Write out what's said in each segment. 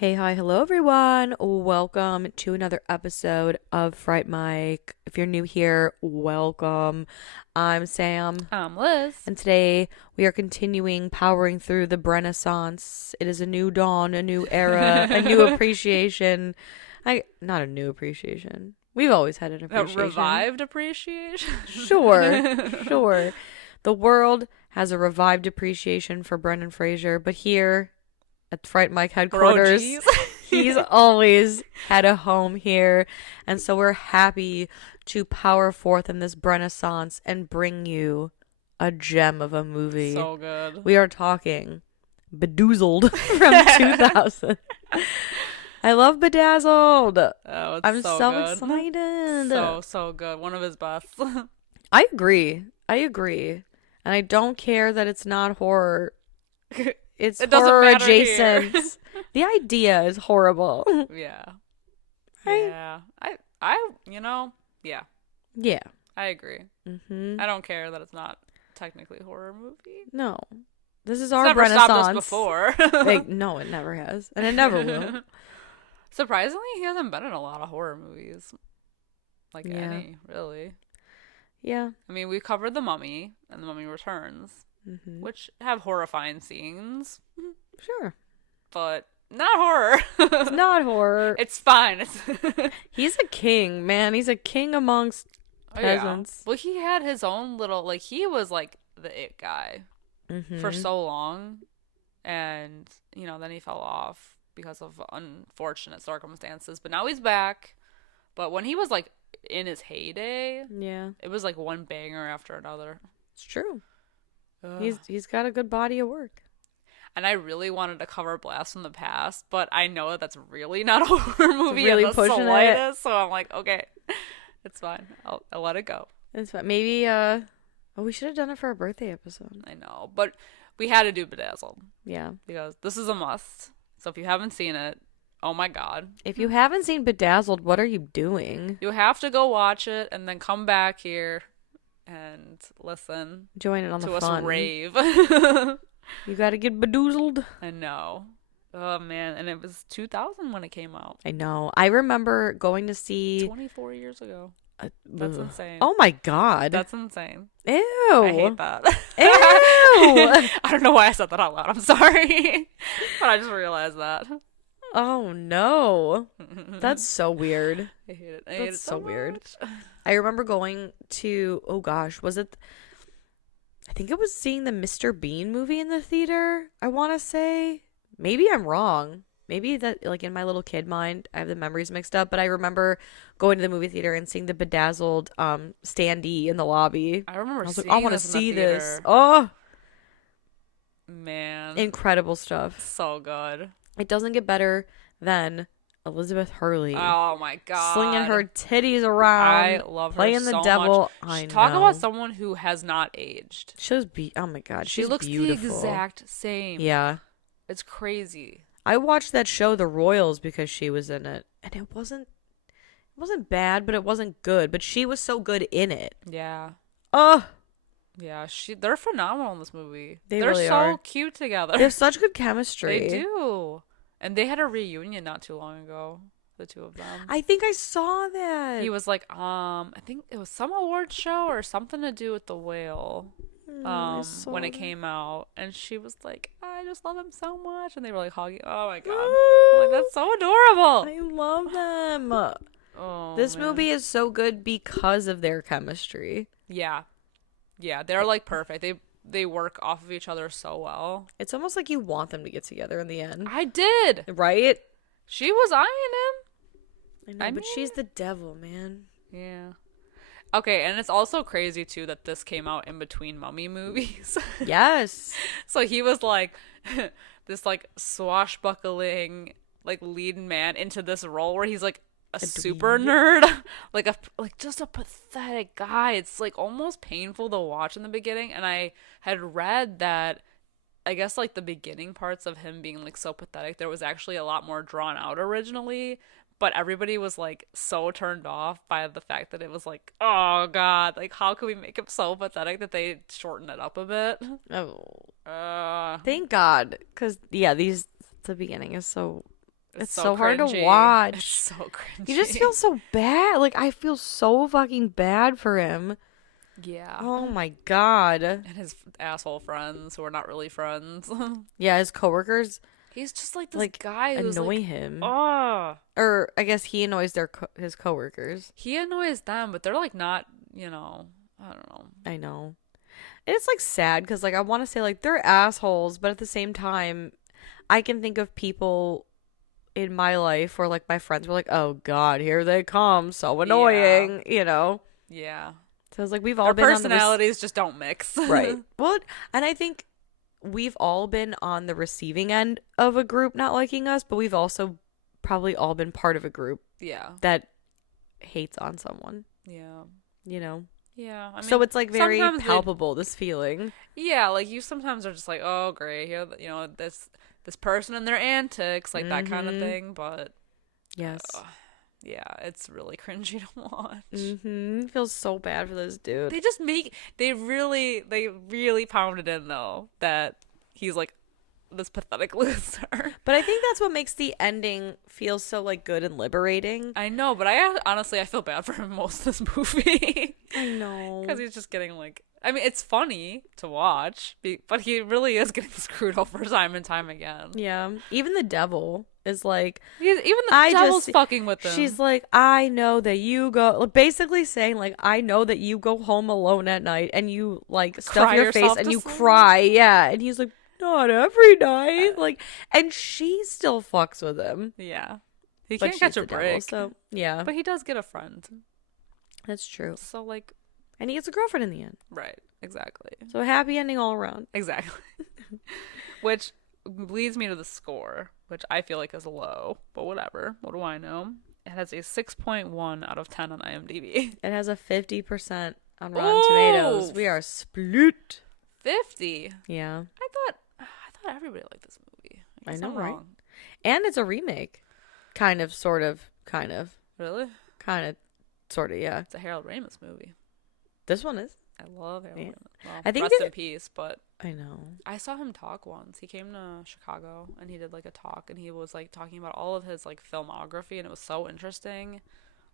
Hey, hi, hello everyone. Welcome to another episode of Fright Mic. If you're new here, welcome. I'm Sam. I'm Liz. And today we are continuing powering through the Renaissance. It is a new dawn, a new era, a new appreciation. Not a new appreciation. We've always had an appreciation. A revived appreciation? Sure. The world has a revived appreciation for Brendan Fraser, but here at Fright Mic headquarters, he's always had a home here. And so we're happy to power forth in this Renaissance and bring you a gem of a movie. So good. We are talking Bedazzled from 2000. I love Bedazzled. Oh, it's I'm so good. excited. So good. One of his best. I agree. And I don't care that it's not horror. It's horror adjacent. The idea is horrible. Yeah. Right? Yeah. Yeah. Yeah. I agree. Mm-hmm. I don't care that it's not technically a horror movie. No. This is It's our never Renaissance. stopped us before. No, it never has. And it never will. Surprisingly, he hasn't been in a lot of horror movies. Like any, really. Yeah. I mean, we covered The Mummy and The Mummy Returns, which have horrifying scenes. Sure. But not horror. It's not horror. It's fine. He's a king, man. He's a king amongst peasants. Yeah. Well, he had his own little, he was like the it guy for so long. And, then he fell off because of unfortunate circumstances. But now he's back. But when he was like in his heyday, yeah, it was like one banger after another. It's true. Ugh. He's got a good body of work. And I really wanted to cover Blast from the Past, but I know that that's really not a horror movie really in the pushing slightest, so I'm like, okay, it's fine. I'll let it go. It's fine. Maybe we should have done it for our birthday episode. I know, but we had to do Bedazzled. Yeah. Because this is a must. So if you haven't seen it, oh my god. If you haven't seen Bedazzled, what are you doing? You have to go watch it and then come back here and listen. Join it on to the us fun. Rave. You gotta get bedazzled. I know. Oh man, and it was 2000 when it came out. I know. I remember going to see 24 years ago. That's insane. Oh my god. That's insane. Ew. I hate that. Ew. I don't know why I said that out loud. I'm sorry. But I just realized that. Oh no. That's so weird. I hate it. I hate it so weird. much. I remember going to, oh gosh, was it, I think it was seeing the Mr. Bean movie in the theater, I want to say. Maybe I'm wrong. Maybe that, like, in my little kid mind, I have the memories mixed up, but I remember going to the movie theater and seeing the Bedazzled standee in the lobby. I remember I was seeing like, I want to this in the see theater. this. Oh, Man. incredible stuff. So good. It doesn't get better than Elizabeth Hurley. Oh my god. Slinging her titties around. I love her playing the so devil. much. Talk about someone who has not aged. She was oh my god, She she's looks beautiful. the exact same. Yeah. It's crazy. I watched that show The Royals because she was in it, and it wasn't bad, but it wasn't good, but she was so good in it. Yeah. Oh, Yeah, they're phenomenal in this movie. They're really so are. Cute together. They have such good chemistry. They do. And they had a reunion not too long ago, the two of them. I think I saw that. He was like, I think it was some award show or something to do with The Whale. When it came out, and she was like, I just love him so much, and they were like hugging. Oh my god. I'm like, that's so adorable. I love them. Oh, this man. movie is so good because of their chemistry. Yeah, they're like perfect. They work off of each other so well. It's almost like you want them to get together in the end. I did. Right? She was eyeing I know, but she's the devil, man. him. Yeah. Okay, and it's also crazy too that this came out in between Mummy movies. Yes. So he was like this like swashbuckling like lead man into this role where he's like a super nerd, like just a pathetic guy. It's like almost painful to watch in the beginning. And I had read that I guess like the beginning parts of him being like so pathetic, there was actually a lot more drawn out originally. But everybody was like so turned off by the fact that it was like, oh God, like how could we make him so pathetic that they shortened it up a bit? Oh, thank God, because the beginning is so. It's so hard cringy. to watch. It's so cringy. You just feel so bad. Like, I feel so fucking bad for him. Yeah. Oh my God. And his asshole friends who are not really friends. Yeah, his coworkers. He's just like this guy who's annoy him. Oh. Or I guess he annoys his coworkers. He annoys them, but they're like not, I don't know. I know. And it's like sad because like I want to say like they're assholes, but at the same time, I can think of people in my life where like my friends were like, oh God, here they come, so annoying, Yeah. So it's like we've all Our been personalities just don't mix. Right. Well, and I think we've all been on the receiving end of a group not liking us, but we've also probably all been part of a group that hates on someone. Yeah. Yeah. I mean, so it's like very palpable, this feeling. Yeah, like you sometimes are just like, oh great, here this person and their antics, like that kind of thing, but yes. Yeah, it's really cringy to watch. Feels so bad for this dude. They really pounded in though that he's like this pathetic loser. But I think that's what makes the ending feel so like good and liberating. I know, but I feel bad for him most of this movie. I know. Because he's just getting like, I mean, it's funny to watch, but he really is getting screwed over time and time again. Yeah. Even the devil is like... Even the devil's fucking with them. She's like, I know that you go... Basically saying, like, I know that you go home alone at night and you, like, stuff your face and you cry. Yeah. And he's like, not every night. Like, and she still fucks with him. Yeah. He can't catch a break. So, yeah. But he does get a friend. That's true. So, like... And he gets a girlfriend in the end. Right. Exactly. So a happy ending all around. Exactly. Which leads me to the score, which I feel like is low, but whatever. What do I know? It has a 6.1 out of 10 on IMDb. It has a 50% on Rotten Tomatoes. We are split. 50? Yeah. I thought everybody liked this movie. I know, I'm right? wrong. And it's a remake. Kind of, sort of, kind of. Really? Kind of, sort of, yeah. It's a Harold Ramis movie. This one is. I love Harold Ramis. Well, I think rest in peace, but... I know. I saw him talk once. He came to Chicago, and he did, like, a talk, and he was, like, talking about all of his, like, filmography, and it was so interesting.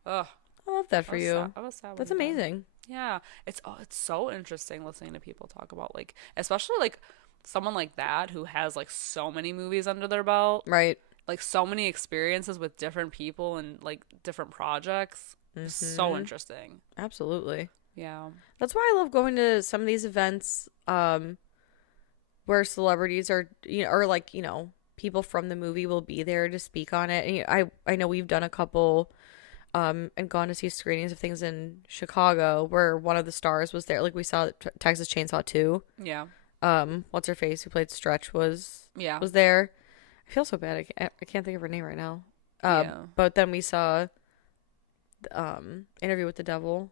Ugh. I love that for you. I was sad. That's amazing. Yeah. It's so interesting listening to people talk about, like, especially, like, someone like that who has, like, so many movies under their belt. Right. Like, so many experiences with different people and, like, different projects. So interesting. Absolutely. Yeah. That's why I love going to some of these events where celebrities are, or like, people from the movie will be there to speak on it. And I know we've done a couple and gone to see screenings of things in Chicago where one of the stars was there. Like we saw Texas Chainsaw 2. Yeah. What's her face who played Stretch was was there. I feel so bad. I can't think of her name right now. But then we saw Interview with the Devil.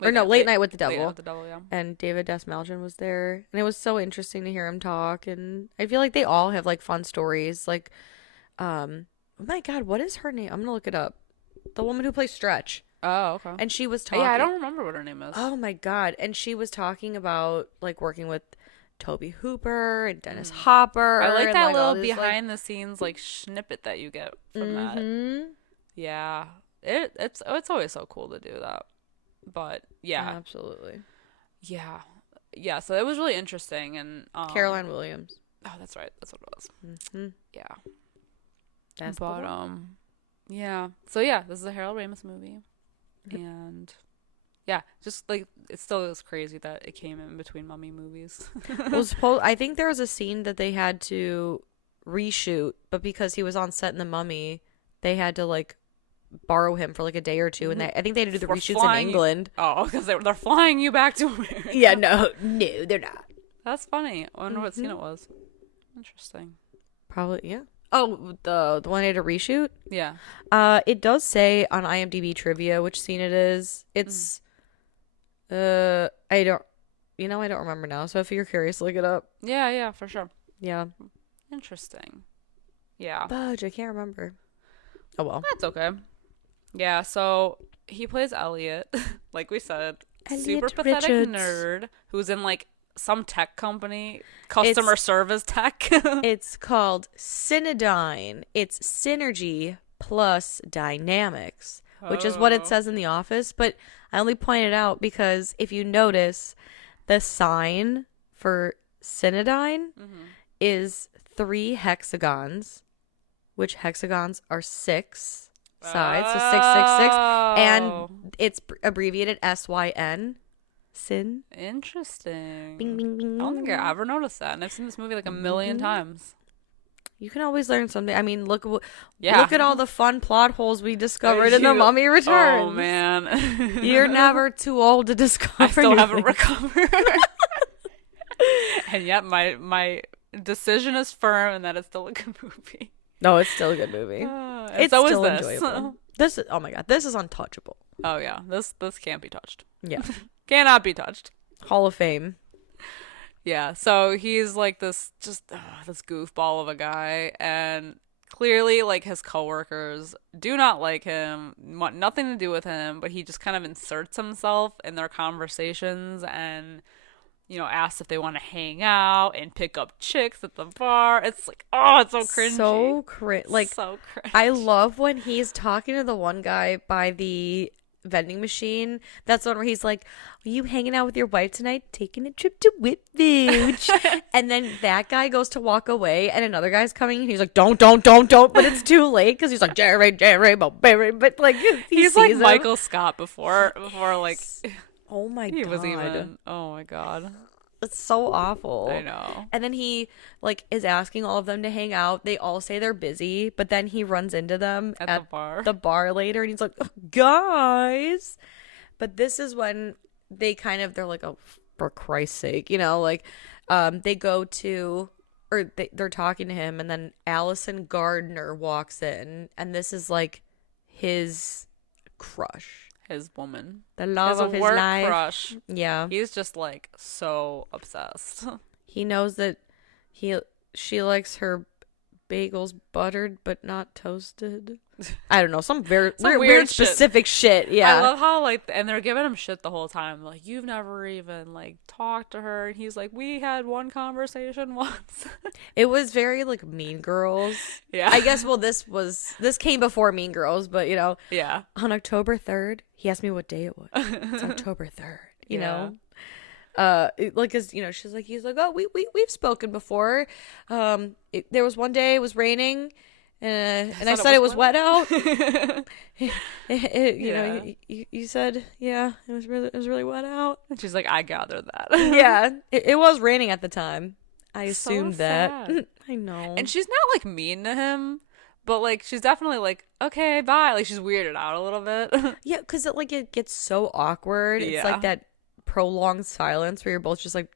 Late Night with the Devil. Late Night with the Devil, yeah. And David Desmalchian was there. And it was so interesting to hear him talk. And I feel like they all have, like, fun stories. Like, oh my God, what is her name? I'm going to look it up. The woman who plays Stretch. Oh, okay. And she was talking. Yeah, I don't remember what her name is. Oh my God. And she was talking about, like, working with Toby Hooper and Dennis Hopper. I like that and, little behind the scenes, like, snippet that you get from that. Yeah. It's always so cool to do that. But yeah, absolutely. Yeah. So it was really interesting, and Caroline Williams. Oh, that's right. That's what it was. Yeah. That's yeah. So yeah, this is a Harold Ramis movie, and yeah, just like it still is crazy that it came in between Mummy movies. I think there was a scene that they had to reshoot, but because he was on set in The Mummy, they had to like borrow him for like a day or two, and I think they had to do the reshoots in England. Because they're flying you back to America. Yeah, no, they're not. That's funny. I wonder what scene it was. Interesting. Probably, yeah. Oh, the one I had to reshoot? Yeah. It does say on IMDb trivia which scene it is. It's I don't I don't remember now. So if you're curious, look it up. Yeah, for sure. Yeah. Interesting. Yeah. Fudge, I can't remember. Oh well. That's okay. Yeah, so he plays Elliot, like we said. Elliot super pathetic Richards. nerd who's in like some tech company, customer service tech. It's called Cinedyne. It's synergy plus dynamics, which is what it says in the office. But I only pointed out because if you notice, the sign for Cinedyne is 3 hexagons, which hexagons are 6 sides, so 666, and it's abbreviated SYN. Sin. Interesting. Bing, bing, bing. I don't think I ever noticed that, and I've seen this movie like a million times. You can always learn something. I mean, look at all the fun plot holes we discovered in The Mummy Returns. Oh man, you're never too old to discover. I still haven't recovered, and yet my decision is firm, and that it's still a good movie. No, it's still a good movie. It's so still enjoyable. This is, oh my god, this is untouchable. Oh yeah, this can't be touched. Yeah, cannot be touched. Hall of Fame. Yeah, so he's like this this goofball of a guy, and clearly like his coworkers do not like him, want nothing to do with him, but he just kind of inserts himself in their conversations and asks if they want to hang out and pick up chicks at the bar. It's like, oh, it's so cringy. So cringe. Like, so cringe. I love when he's talking to the one guy by the vending machine. That's the one where he's like, are you hanging out with your wife tonight, taking a trip to Whitfield? And then that guy goes to walk away and another guy's coming and he's like, don't, but it's too late because he's like, Jerry, but like he's like him. Michael Scott before like oh my he god, was even, oh my god, it's so awful. I know. And then he like is asking all of them to hang out. They all say they're busy, but then he runs into them at the bar later and he's like, oh, guys. But this is when they're like, oh, for Christ's sake, like they go to, or they're talking to him, and then Allison Gardner walks in, and this is like his crush. His woman. The love of his work life. Crush. Yeah. He's just like so obsessed. He knows that she likes her bagels buttered but not toasted. I don't know, some weird specific shit. Yeah. I love how and they're giving him shit the whole time. Like, you've never even like talked to her, and he's like, we had one conversation once. It was very like Mean Girls. Yeah. I guess this came before Mean Girls, but yeah. On October 3rd, he asked me what day it was. It's October 3rd, you know. Like, cause he's like, oh, we've spoken before. There was one day it was raining, and I said it was wet out. You said, yeah, it was really wet out. And she's like, I gathered that. Yeah, it was raining at the time. I assumed so that. I know. And she's not like mean to him, but like she's definitely like, okay, bye. Like, she's weirded out a little bit. Yeah, because it gets so awkward. It's like that prolonged silence where you're both just like,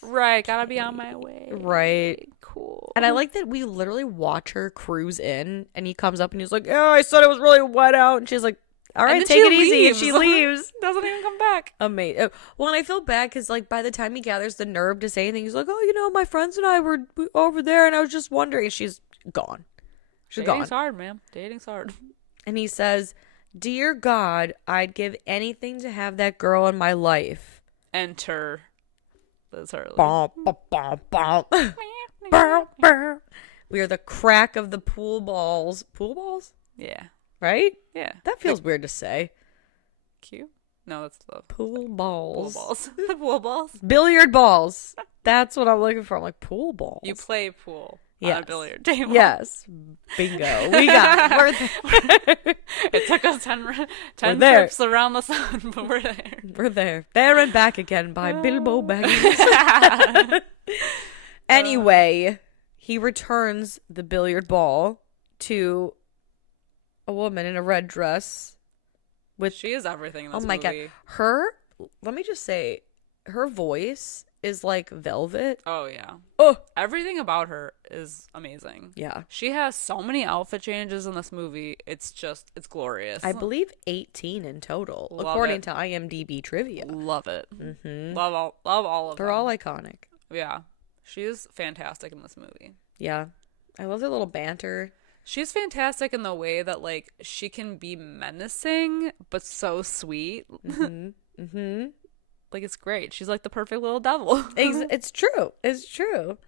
right, gotta be on my way. Right. Cool. And I like that we literally watch her cruise in, and he comes up and he's like, oh, I said it was really wet out. And she's like, all right, take it easy. And she leaves. Doesn't even come back. Amazing. Well, and I feel bad because like by the time he gathers the nerve to say anything, he's like, oh, my friends and I were over there, and I was just wondering. And she's gone. Dating's hard, man. Dating's hard. And he says, dear God, I'd give anything to have that girl in my life. Enter Liz Hurley. We are the crack of the pool balls. Pool balls? Yeah. Right? Yeah. That feels weird to say. Cute? No, that's the pool balls. Pool balls. Pool balls? Billiard balls. That's what I'm looking for. I'm like, pool balls. You play pool. On a billiard table. Yes. Bingo. We got it. We're there. It took us 10 trips around the sun, but we're there. We're there. There and back again by Bilbo Baggins. Anyway, he returns the billiard ball to a woman in a red dress. She is everything in this movie. God. Let me just say, her voice is like velvet. Oh, yeah. Oh, Everything about her is amazing. yeah. She has so many outfit changes in this movie. It's glorious. I believe 18 in total, Love according it. to IMDb trivia. Love it. Mm-hmm. Love all of them. They're all iconic. Yeah. She is fantastic in this movie. Yeah. I love their little banter. She's fantastic in the way that, like, she can be menacing, but so sweet. Mm-hmm. Mm-hmm. Like, it's great. She's like the perfect little devil. It's true. It's true.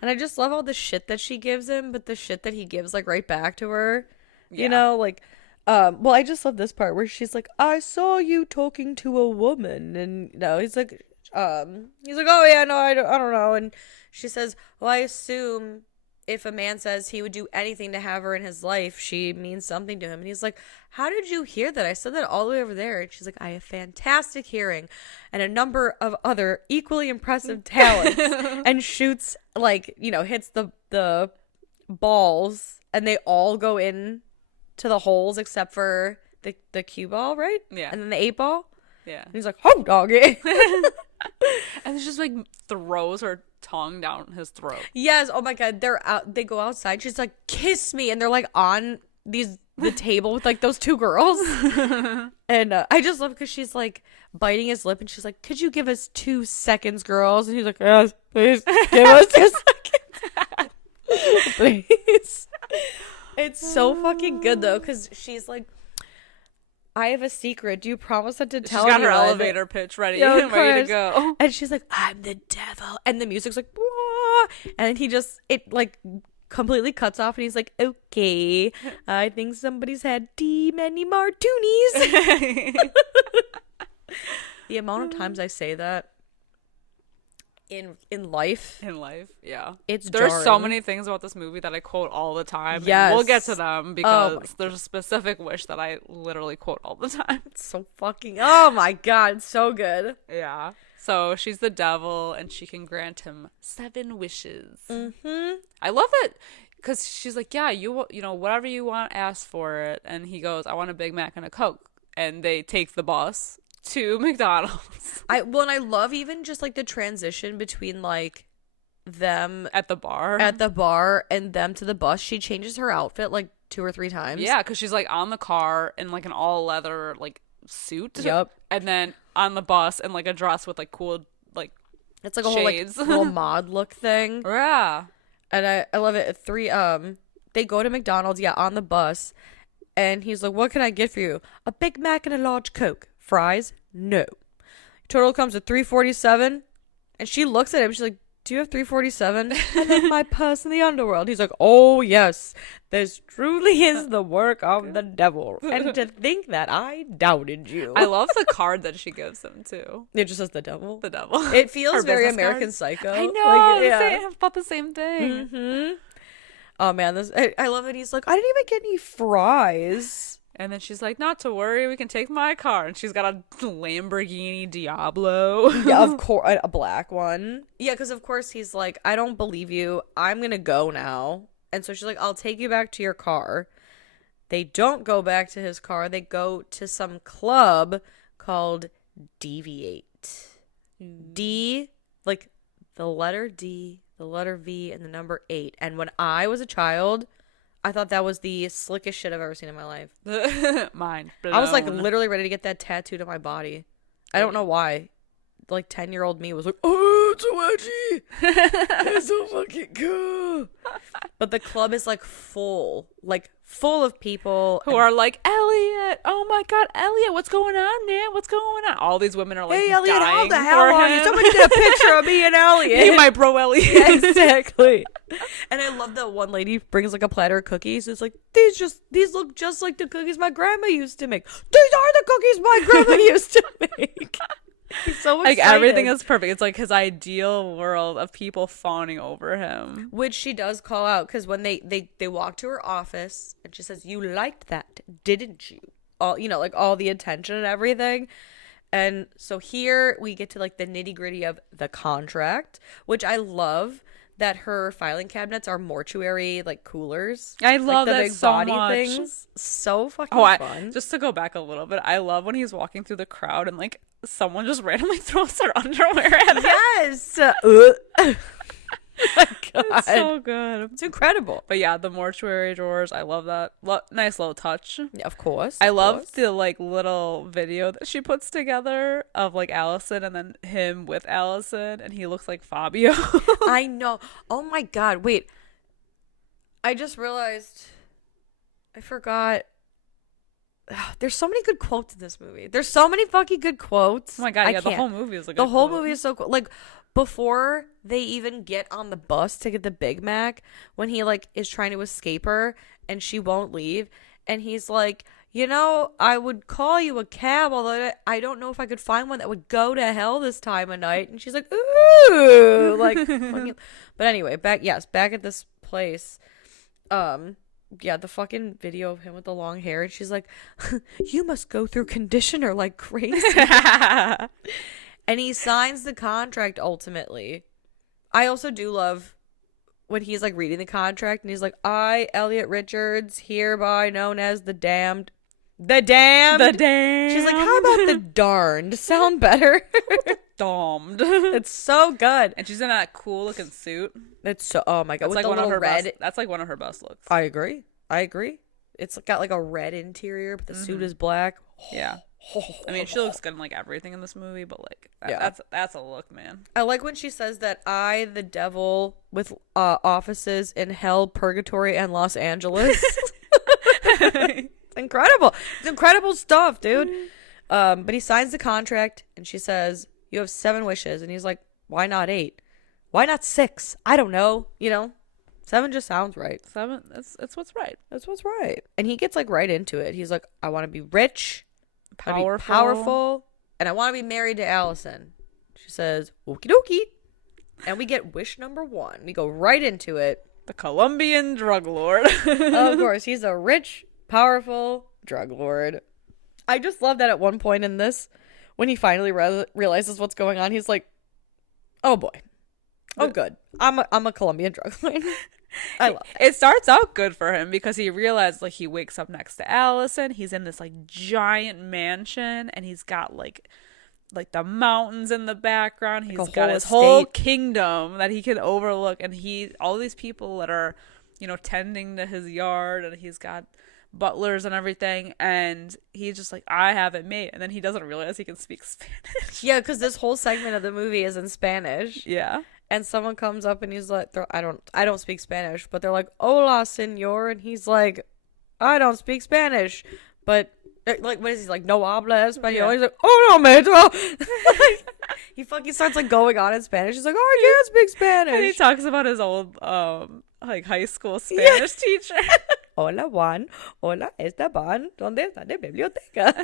And I just love all the shit that she gives him, but the shit that he gives, like, right back to her. Yeah. You know, like, well, I just love this part where she's like, I saw you talking to a woman. And, he's like, oh, yeah, no, I don't know. And she says, well, I assume if a man says he would do anything to have her in his life, she means something to him. And he's like, how did you hear that? I said that all the way over there. And she's like, I have fantastic hearing and a number of other equally impressive talents. And shoots, like, hits the balls, and they all go in to the holes except for the cue ball, right? Yeah. And then the 8 ball. Yeah. And he's like, oh, doggy. And it's just like throws her tongue down his throat. Yes. Oh my God. They go outside. She's like, kiss me. And they're like on the table with like those 2 girls. And I just love because she's like biting his lip and she's like, could you give us 2 seconds, girls? And he's like, yes, please give us 2 seconds. Please. It's so fucking good though, because she's like, I have a secret. Do you promise not to tell She's got anyone? her elevator pitch ready, Yeah, of ready to course. go. And she's like, I'm the devil. And the music's like, whoa. And it like completely cuts off and he's like, okay, I think somebody's had too many martinis. The amount of times I say that in life. Yeah. It's There's jarring. so many things about this movie that I quote all the time. Yes. And we'll get to them because my there's a specific wish that I literally quote all the time. It's so fucking, oh my God, it's so good. Yeah. So she's the devil and she can grant him 7 wishes. Mm-hmm. I love it because she's like, yeah, you know, whatever you want, ask for it. And he goes, I want a Big Mac and a Coke. And they take the bus to McDonald's. And I love even just like the transition between like them At the bar and them to the bus. She changes her outfit like 2 or 3 times. Yeah, because she's like on the car in like an all leather like suit. Yep. And then on the bus in like a dress with like cool like It's like a whole like shades. little mod look thing. Yeah. And I love it. 3 they go to McDonald's, on the bus, and he's like, what can I get for you? A Big Mac and a large Coke. Fries? No. Total comes to $3.47. And she looks at him, she's like, do you have $3.47? I left my purse in the underworld. He's like, oh yes, this truly is the work of the devil. And to think that I doubted you. I love the card that she gives him too. It just says the devil. The devil. It feels Her very business American card. Psycho. I know. Like, yeah. I thought the same thing. Mm-hmm. Oh man, I love it. He's like, I didn't even get any fries. And then she's like, not to worry, we can take my car. And she's got a Lamborghini Diablo. Yeah, of course, a black one. Yeah, because of course he's like, I don't believe you. I'm gonna go now. And so she's like, I'll take you back to your car. They don't go back to his car. They go to some club called Deviate. D, like the letter D, the letter V, and the number 8. And when I was a child, I thought that was the slickest shit I've ever seen in my life. Mine. I was like literally ready to get that tattooed on my body. I don't know why. Like 10-year-old me was like, oh, it's so edgy. It's so fucking cool. But the club is like full of people who are like, Elliot, oh my God, Elliot, what's going on, man? What's going on? All these women are like, hey, Elliot, how dying the hell for are him. you? Somebody get a picture of me and Elliot. Hey, my bro, Elliot. Yeah, exactly. And I love that one lady brings like a platter of cookies. It's like, these look just like the cookies my grandma used to make. These are the cookies my grandma used to make. He's so excited. Like everything is perfect. It's like his ideal world of people fawning over him. Which she does call out because when they walk to her office and she says, you liked that, didn't you? All, like all the attention and everything. And so here we get to like the nitty gritty of the contract, which I love that her filing cabinets are mortuary like coolers. I love the that big so body much. things. So fucking fun. Just to go back a little bit, I love when he's walking through the crowd and like someone just randomly throws their underwear at him. Yes. My God. It's so good. It's incredible. But yeah, the mortuary drawers, I love that. Nice little touch. Yeah, of course. I love the like little video that she puts together of like Allison and then him with Allison, and he looks like Fabio. I know. Oh my God. Wait. I just realized I forgot. There's so many good quotes in this movie. There's so many fucking good quotes. Oh my God, yeah, the whole movie is a good The whole quote. movie is so cool. Like, before they even get on the bus to get the Big Mac, when he, like, is trying to escape her and she won't leave, and he's like, you know, I would call you a cab, although I don't know if I could find one that would go to hell this time of night. And she's like, ooh. Like, fucking... But anyway, back at this place, yeah, the fucking video of him with the long hair, and she's like, you must go through conditioner like crazy. And he signs the contract ultimately. I also do love when he's like reading the contract and he's like, I, Elliot Richards, hereby known as the damned. The damned? The damned. She's like, how about the darned? Sound better? Damned. It's so good. And she's in that cool looking suit. It's so, oh my God. That's with like the one of little her red. best. That's like one of her best looks. I agree. It's got like a red interior, but the suit is black. Yeah. I mean, she looks good in like everything in this movie, but like that's a look, man. I like when she says that I, the devil, with offices in hell, purgatory, and Los Angeles. It's incredible. It's incredible stuff, dude. But he signs the contract, and she says, you have 7 wishes. And he's like, why not 8? Why not 6? I don't know. 7 just sounds right. 7, it's what's right. That's what's right. And he gets like right into it. He's like, I want to be rich, powerful, and I want to be married to Allison. She says, okie dokie. And we get wish number 1. We go right into it. The Colombian drug lord. Of course, he's a rich, powerful drug lord. I just love that at one point in this, when he finally realizes what's going on, he's like, oh boy. Oh good. I'm a Colombian drug lord. I love that. It starts out good for him because he realized like he wakes up next to Allison. He's in this like giant mansion and he's got like the mountains in the background. He's got his whole kingdom that he can overlook, and all these people that are, tending to his yard, and he's got butlers and everything, and he's just like, I have it made. And then he doesn't realize he can speak Spanish. Yeah, because this whole segment of the movie is in Spanish. Yeah. And someone comes up and he's like, I don't speak Spanish, but they're like, hola, senor. And he's like, I don't speak Spanish. But, like, what is he like? No habla español. Yeah. He's like, oh, no, metro. He fucking starts, like, going on in Spanish. He's like, oh, I can't speak Spanish. And he talks about his old, like, high school Spanish teacher. Hola, Juan. Hola, Esteban. ¿Dónde está la biblioteca?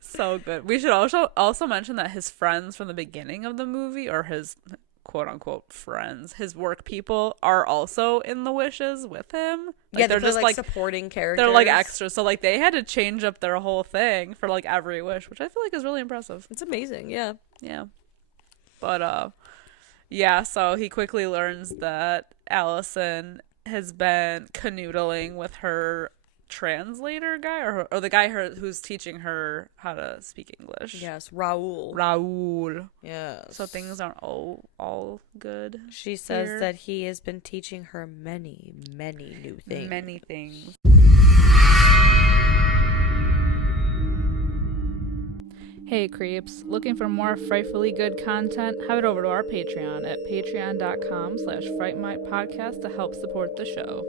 So good. We should also mention that his friends from the beginning of the movie, or his quote-unquote friends, his work people, are also in the wishes with him. Like, yeah, they're just like supporting characters. They're like extras. So like they had to change up their whole thing for like every wish, which I feel like is really impressive. It's amazing. Yeah. Yeah. But yeah, so he quickly learns that Allison has been canoodling with her translator guy, or the guy who's teaching her how to speak English. Yes, Raul. Yes. So things aren't all good. She says that he has been teaching her many, many new things. Many things. Hey creeps, looking for more frightfully good content? Head over to our Patreon at patreon.com/Fright Mic podcast to help support the show.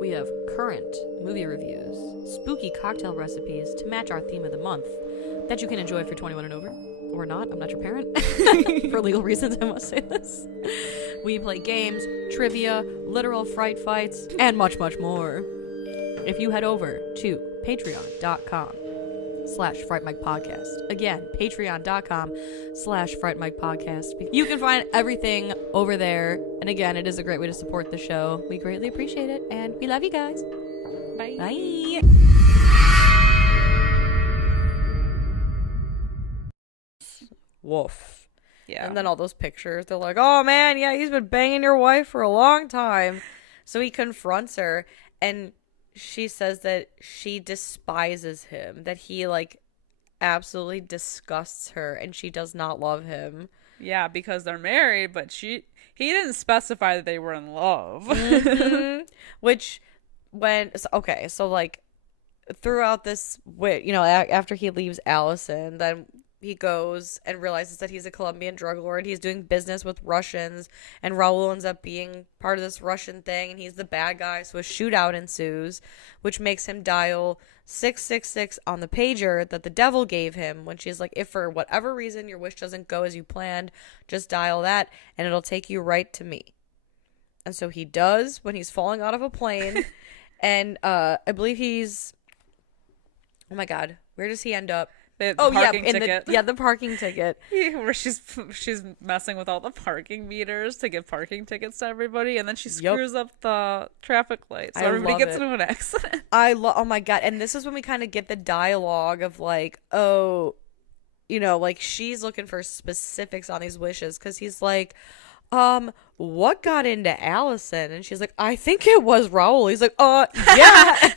We have current movie reviews, spooky cocktail recipes to match our theme of the month that you can enjoy if you're 21 and over. Or not, I'm not your parent. For legal reasons, I must say this. We play games, trivia, literal fright fights, and much, much more. If you head over to patreon.com/Fright Mic podcast. Again, patreon.com/Fright Mic podcast. You can find everything over there. And again, it is a great way to support the show. We greatly appreciate it. And we love you guys. Bye. Bye. Woof. Yeah. And then all those pictures, they're like, oh man, yeah, he's been banging your wife for a long time. So he confronts her, and she says that she despises him, that he, like, absolutely disgusts her, and she does not love him. Yeah, because they're married, but he didn't specify that they were in love. Mm-hmm. Which, so like, throughout this, after he leaves Allison, then he goes and realizes that he's a Colombian drug lord. He's doing business with Russians, and Raul ends up being part of this Russian thing, and he's the bad guy, so a shootout ensues, which makes him dial 666 on the pager that the devil gave him when she's like, if for whatever reason your wish doesn't go as you planned, just dial that, and it'll take you right to me. And so he does when he's falling out of a plane, and I believe he's... Oh my god, where does he end up? The parking ticket. The parking ticket. Where she's messing with all the parking meters to give parking tickets to everybody, and then she screws up the traffic light, so everybody gets into an accident. Oh my god, and this is when we kind of get the dialogue of like, oh, like she's looking for specifics on these wishes, because he's like, what got into Allison? And she's like, I think it was Raul. He's like, yeah.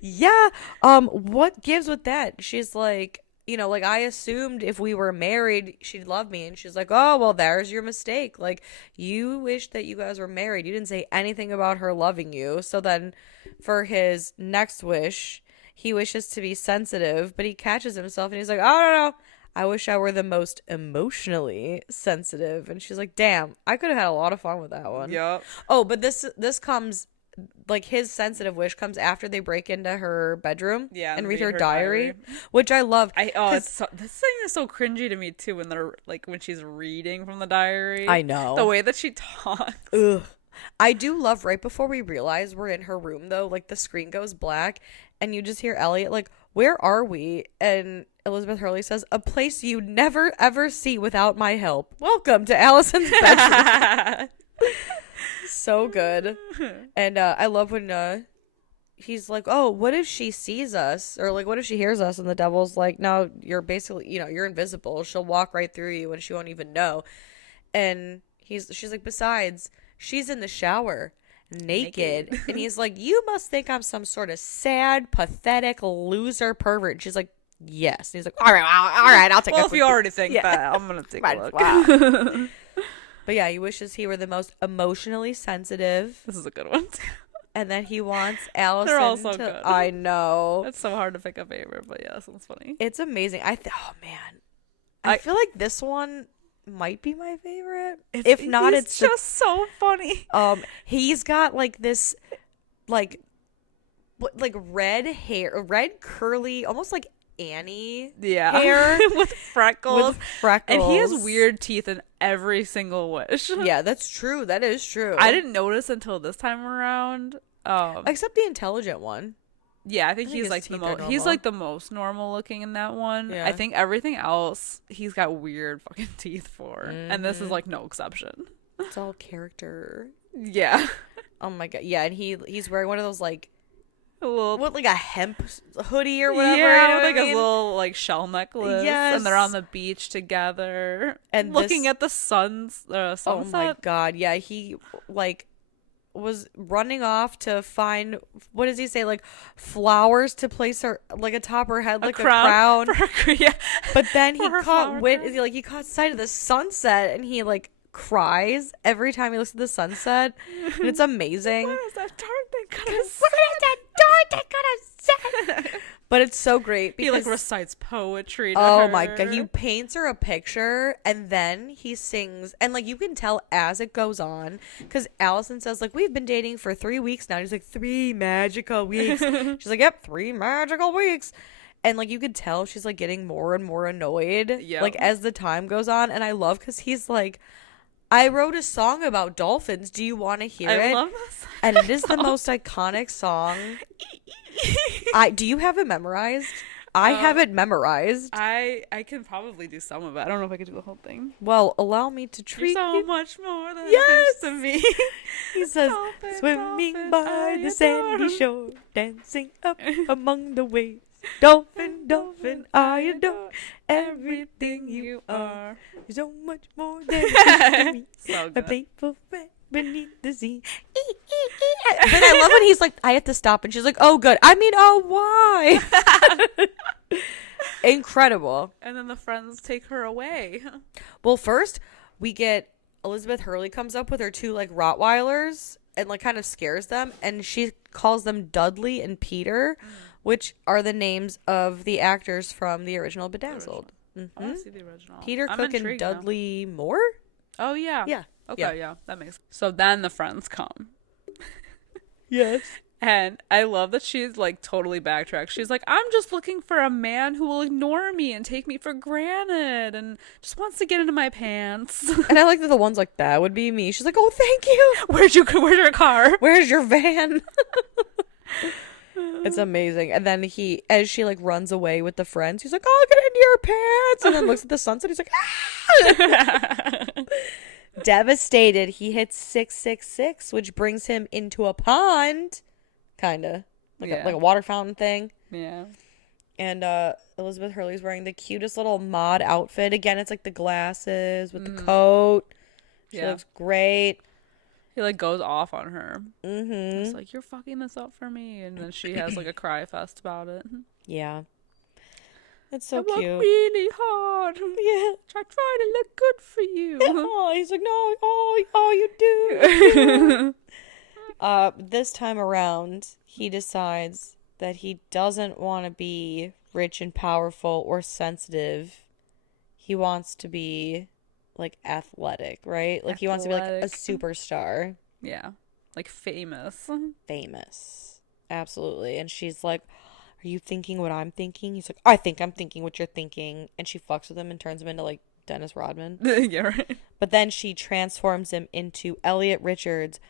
Yeah. What gives with that? She's like, like, I assumed if we were married, she'd love me. And she's like, oh, well, there's your mistake. Like, you wish that you guys were married. You didn't say anything about her loving you. So then for his next wish, he wishes to be sensitive, but he catches himself and he's like, oh, no. I wish I were the most emotionally sensitive. And she's like, damn, I could have had a lot of fun with that one. Yep. Oh, but this comes, like, his sensitive wish comes after they break into her bedroom and read her diary, which I love. This thing is so cringy to me, too, when they're, like, when she's reading from the diary. I know. The way that she talks. Ugh. I do love, right before we realize we're in her room, though, like, the screen goes black, and you just hear Elliot, like, where are we? And Elizabeth Hurley says, a place you never, ever see without my help. Welcome to Allison's bedroom. So good. And I love when he's like, oh, what if she sees us? Or, like, what if she hears us? And the devil's like, no, you're basically, you're invisible. She'll walk right through you and she won't even know. And she's like, besides, she's in the shower. Naked. And he's like, you must think I'm some sort of sad, pathetic loser pervert. And she's like, yes. And he's like, all right, I'll take Well, if you already think that, I'm gonna take a look. Wow. But yeah, he wishes he were the most emotionally sensitive. This is a good one. And then he wants Allison. They're all so good. I know. It's so hard to pick a favorite, but yeah, this one's funny. It's amazing. Oh man, I feel like this one might be my favorite. If not, it's just so funny. He's got like this, like red hair, red curly, almost like Annie hair with freckles. And he has weird teeth in every single wish. Yeah, that's true. That is true. I didn't notice until this time around. Except the intelligent one. Yeah, I think he's like the most normal looking in that one. Yeah. I think everything else he's got weird fucking teeth for. Mm-hmm. And this is like no exception. It's all character. Yeah. Oh my god. Yeah, and he's wearing one of those like like a hemp hoodie or whatever. Yeah, with like a little like shell necklace. Yes. And they're on the beach together and looking at the sunset. Oh my god. Yeah, he like was running off to find, what does he say, like flowers to place her like atop her head, like a crown. Yeah. But then he caught sight of the sunset and he like cries every time he looks at the sunset. And it's amazing. What is that dark thing gonna say? But it's so great because he like recites poetry to her. My god, he paints her a picture and then he sings, and like you can tell as it goes on, because Allison says like, we've been dating for 3 weeks now. He's like, 3 magical weeks. She's like, yep, 3 magical weeks. And like you could tell she's like getting more and more annoyed like as the time goes on. And I love because he's like, I wrote a song about dolphins. Do you want to hear it? I love this. And it is the most iconic song. Do you have it memorized? I have it memorized. I can probably do some of it. I don't know if I could do the whole thing. Well, allow me to treat You're so you much more than to me. He says, swimming by the sandy shore, dancing up among the waves. Dolphin, dolphin, I adore everything you are. You're so much more than to me. So A good. playful friend beneath the sea. But I love when he's like, I have to stop. And she's like, oh, good. I mean, oh, why? Incredible. And then the friends take her away. Well, first, we get Elizabeth Hurley comes up with her two, like, Rottweilers and, like, kind of scares them. And she calls them Dudley and Peter, which are the names of the actors from the original Bedazzled. I want to see the original. Peter I'm Cook and intrigued now. Dudley Moore? Oh, yeah. Yeah. Okay, yeah. That makes sense. So then the friends come. Yes. And I love that she's like totally backtracked. She's like, I'm just looking for a man who will ignore me and take me for granted and just wants to get into my pants. And I like that the ones like that would be me. She's like, oh, thank you. Where's your car? Where's your van? It's amazing. And then as she like runs away with the friends, he's like, oh, get into your pants. And then looks at the sunset. He's like, ah! Devastated, he hits 666, which brings him into a pond. Kind of. Like a water fountain thing. Yeah. And Elizabeth Hurley's wearing the cutest little mod outfit. Again, it's like the glasses with the coat. She looks great. He like goes off on her. Mm-hmm. It's like, you're fucking this up for me. And then she has like a cry fest about it. Yeah. It's so I cute. work really hard. Yeah. I try to look good for you. Oh, he's like, no, you do. This time around, he decides that he doesn't want to be rich and powerful or sensitive. He wants to be, like, athletic, right? Like, he wants to be, like, a superstar. Yeah. Like, famous. Famous. Absolutely. And she's like, are you thinking what I'm thinking? He's like, I think I'm thinking what you're thinking. And she fucks with him and turns him into, like, Dennis Rodman. Yeah, right. But then she transforms him into Elliot Richards,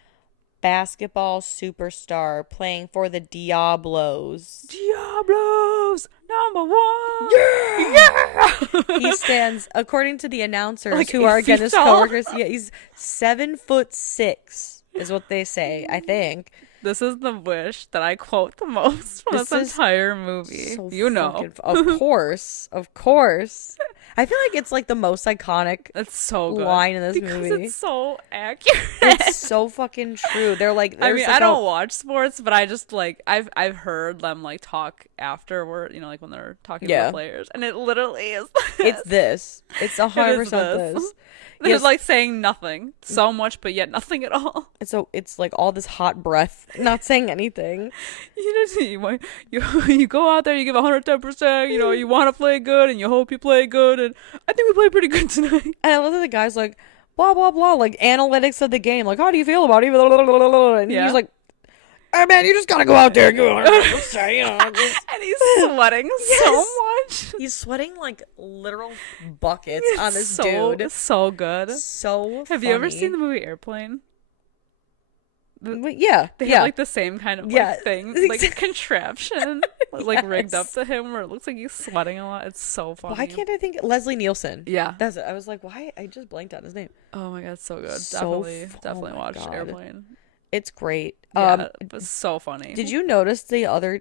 basketball superstar playing for the Diablos. Diablos! #1! Yeah! He stands, according to the announcers, like who are again his coworkers, he's 7'6", is what they say, I think. This is the wish that I quote the most from this entire movie. So you know. Of course. I feel like it's like the most iconic line in this movie. Because it's so accurate. It's so fucking true. They're like, I mean, I don't watch sports, but I just like I've heard them like talk afterward, you know, like when they're talking to the players, and it literally is this. It's 100% this. They're like saying nothing so much, but yet nothing at all. It's like all this hot breath, not saying anything. You go out there, you give 110%. You know, you want to play good, and you hope you play good, and I think we played pretty good tonight. And I love that the guy's like, blah blah blah, like analytics of the game, like how do you feel about it? And he's like, hey man, you just gotta go out there and go. And he's sweating so much. He's sweating like literal buckets on this dude. So good. So Have you ever seen the movie Airplane? Yeah. They have like the same kind of like thing, like contraption, like rigged up to him where it looks like he's sweating a lot. It's so funny. Why can't I think Leslie Nielsen? Yeah. That's it. I was like, why? I just blanked on his name. Oh my god, it's so good. Definitely watch Airplane. It's great. Yeah, it was so funny. Did you notice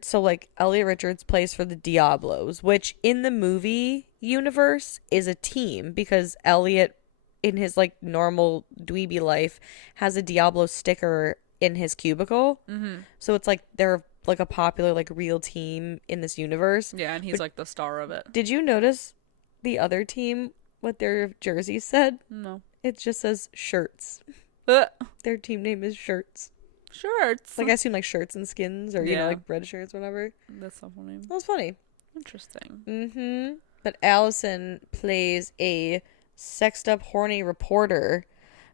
so like Elliot Richards plays for the Diablos, which in the movie universe is a team because Elliot in his like normal dweeby life has a Diablo sticker in his cubicle. Mm-hmm. So it's like they're like a popular like real team in this universe. Yeah, and he's like the star of it. Did you notice the other team, what their jerseys said? No. It just says shirts. Their team name is Shirts. Shirts. Like I assume like shirts and skins or, you know, like red shirts, whatever. That's so funny. That was funny. Interesting. Mm-hmm. But Allison plays a sexed up horny reporter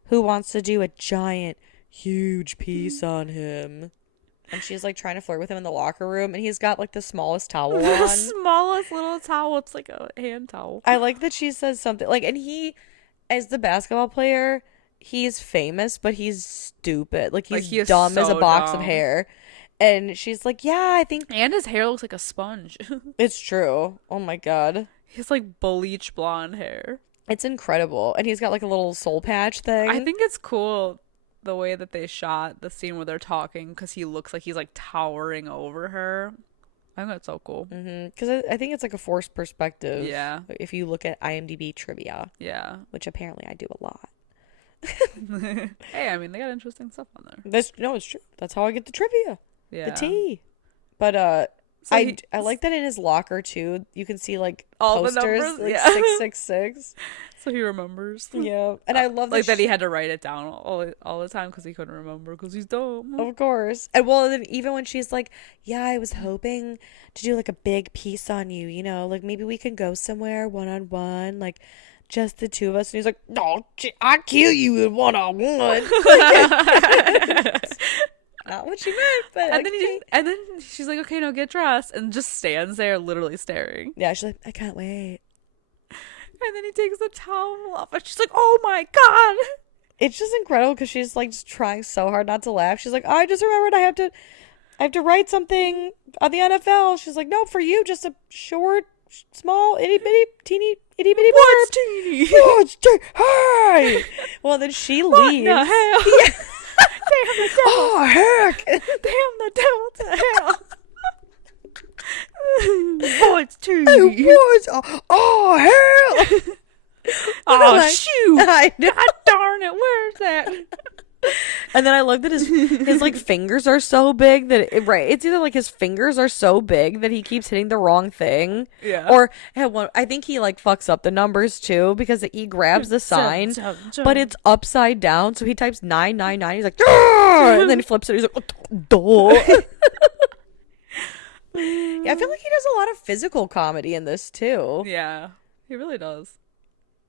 who wants to do a giant, huge piece on him. And she's like trying to flirt with him in the locker room and he's got like the smallest towel on. The smallest little towel. It's like a hand towel. I like that she says something like, and he, as the basketball player, he's famous, but he's stupid. Like he's dumb as a box of hair. And she's like, yeah, I think. And his hair looks like a sponge. It's true. Oh my god. He's like bleach blonde hair. It's incredible. And he's got like a little soul patch thing. I think it's cool the way that they shot the scene where they're talking because he looks like he's like towering over her. I think that's so cool. Because I think it's like a forced perspective. Yeah. If you look at IMDb trivia. Yeah. Which apparently I do a lot. Hey, I mean, they got interesting stuff on there. No, it's true. That's how I get the trivia. Yeah. The tea. But so I like that in his locker too. You can see like all posters, the numbers, like yeah. 666. So he remembers. Yeah, and I love like that he had to write it down all the time because he couldn't remember because he's dumb. Of course. And well, then even when she's like, "Yeah, I was hoping to do like a big piece on you. You know, like maybe we can go somewhere 1-on-1, like." Just the two of us, and he's like, "No, I kill you in 1-on-1." Not what she meant, but and then she's like, "Okay, no, get dressed," and just stands there, literally staring. Yeah, she's like, "I can't wait." And then he takes the towel off, and she's like, "Oh my god!" It's just incredible because she's like just trying so hard not to laugh. She's like, "I just remembered I have to write something on the NFL." She's like, "No, for you, just a short, small, itty bitty, teeny, itty bitty. What's teeny? What's teeny? Hi." Well, then she leaves. What the hell? Yeah. Damn the devil! Oh heck! Damn the devil to hell! What's teeny? Oh hell! Oh shoot! I know. God darn it! Where's that? And then I love that his like fingers are so big that it's either like his fingers are so big that he keeps hitting the wrong thing, yeah, or I think he like fucks up the numbers too because he grabs the sign, but it's upside down, so he types 999. He's like, and then he flips it. He's like, duh. Yeah, I feel like he does a lot of physical comedy in this too. Yeah, he really does.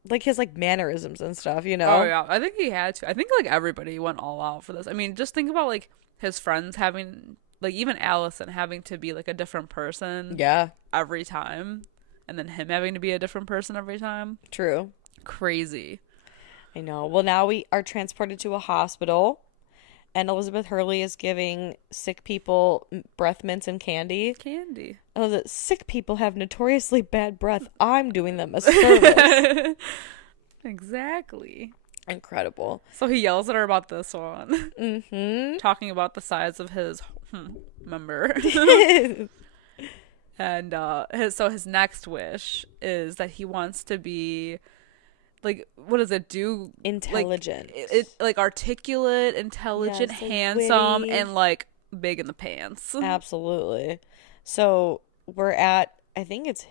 Like his like mannerisms and stuff, you know? Oh yeah, I think he had to. I think like everybody went all out for this. I mean, just think about like his friends having, like even Allison having to be like a different person. Yeah. Every time, and then him having to be a different person every time. True. Crazy. I know. Well, now we are transported to a hospital, and Elizabeth Hurley is giving sick people breath mints and candy. Oh, that sick people have notoriously bad breath. I'm doing them a service. Exactly. Incredible. So he yells at her about this one. Mm-hmm. Talking about the size of his member. And his next wish is that he wants to be, like, what does it do? Intelligent. Like articulate, intelligent, yes, handsome, witty. and like big in the pants. Absolutely. So we're at, I think it's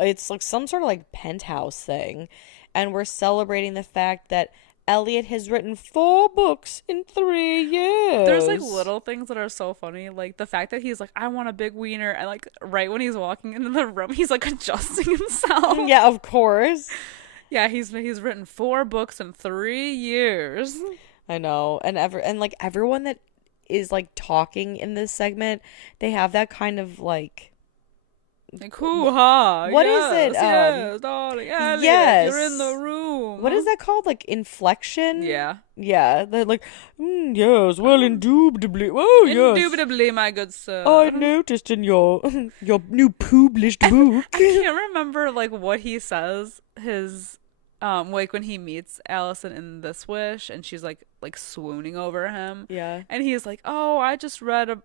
like some sort of like penthouse thing, and we're celebrating the fact that Elliot has written 4 books in 3 years. There's like little things that are so funny, like the fact that he's like, I want a big wiener, and like right when he's walking into the room, he's like adjusting himself. Yeah, of course. Yeah, he's written 4 books in 3 years. I know, and like everyone that is like talking in this segment, they have that kind of like hoo-ha. What is it? Yes, darling. Elliot, yes. You're in the room. What is that called? Like inflection? Yeah. Yeah. They're like, yes, well, indubitably. Oh, yes. Indubitably, my good sir. I noticed in your new published book. I can't remember like what he says. His like when he meets Allison in This Wish, and she's like swooning over him. Yeah. And he's like, "Oh, I just wrote a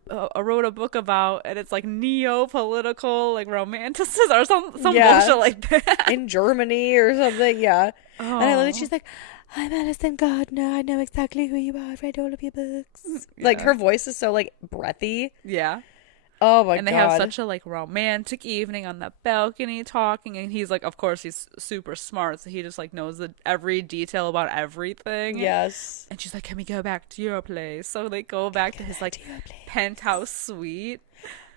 book about," and it's like neo-political, like romanticism or some bullshit like that. In Germany or something, yeah. Oh. And I love that she's like, I'm Alison Gardner. I know exactly who you are. I've read all of your books. Yeah. Like her voice is so like breathy. Yeah. Oh my god. And they have such a like romantic evening on the balcony talking, and he's like, of course he's super smart, so he just like knows every detail about everything. Yes. And she's like, can we go back to your place? So they go back to his like penthouse suite.